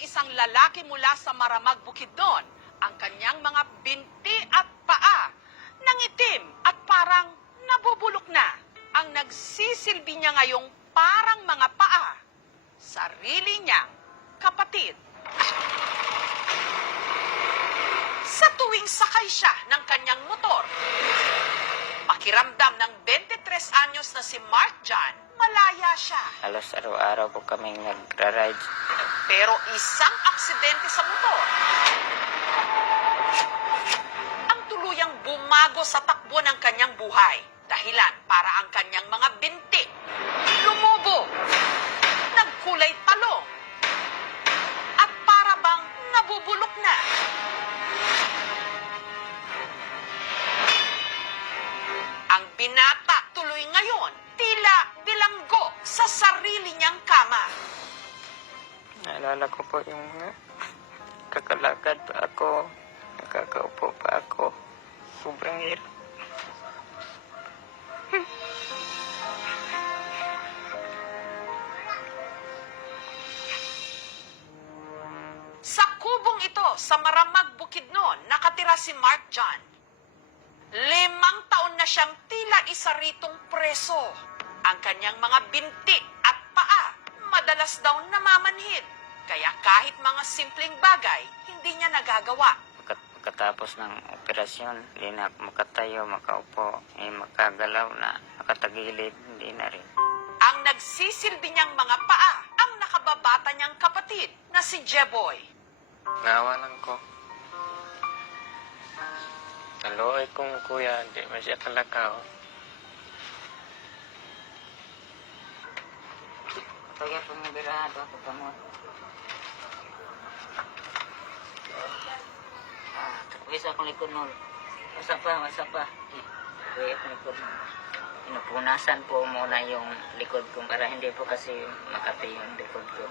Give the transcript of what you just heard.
isang lalaki mula sa Maramag, Bukidnon. Ang kanyang mga binti at paa nangitim at parang nabubulok na. Ang nagsisilbi niya ngayong parang mga paa, sarili niyang kapatid. Sa tuwing sakay siya ng kanyang motor, pakiramdam ng 23 anyos na si Mark John, malaya siya. Halos araw-araw po kaming nagra-ride. Pero isang aksidente sa motor ang tuluyang bumago sa takbo ng kanyang buhay. Dahilan para ang kanyang mga binti lumubo, nagkulay talong, at para bang nabubulok na. Ang binata tuloy ngayon tila bilanggo sa sarili niyang kama. Naalala ko po yung kakalakad pa ako, nakakaupo pa ako. Sobrang hirap. Sa kubong ito sa Maramag, Bukidnon, nakatira si Mark John. 5 taon na siyang tila isa ritong preso. Ang kanyang mga binti at paa madalas daw namamanhid. Kaya kahit mga simpleng bagay, hindi niya nagagawa. Pagkatapos ng operasyon, hindi na ako makatayo, makaupo, makagalaw na, nakatagilid, hindi na rin. Ang nagsisilbi niyang mga paa ang nakababata niyang kapatid na si Jeboy. Nawalan ko. Naluoy kong kuya, hindi man siya kalakaw. Kaya pumibirado ako pa mo. Wis akong likod nun. Masa pa. Kaya akong likod nun. Pinupunasan po muna yung likod ko para hindi po kasi makati yung likod ko.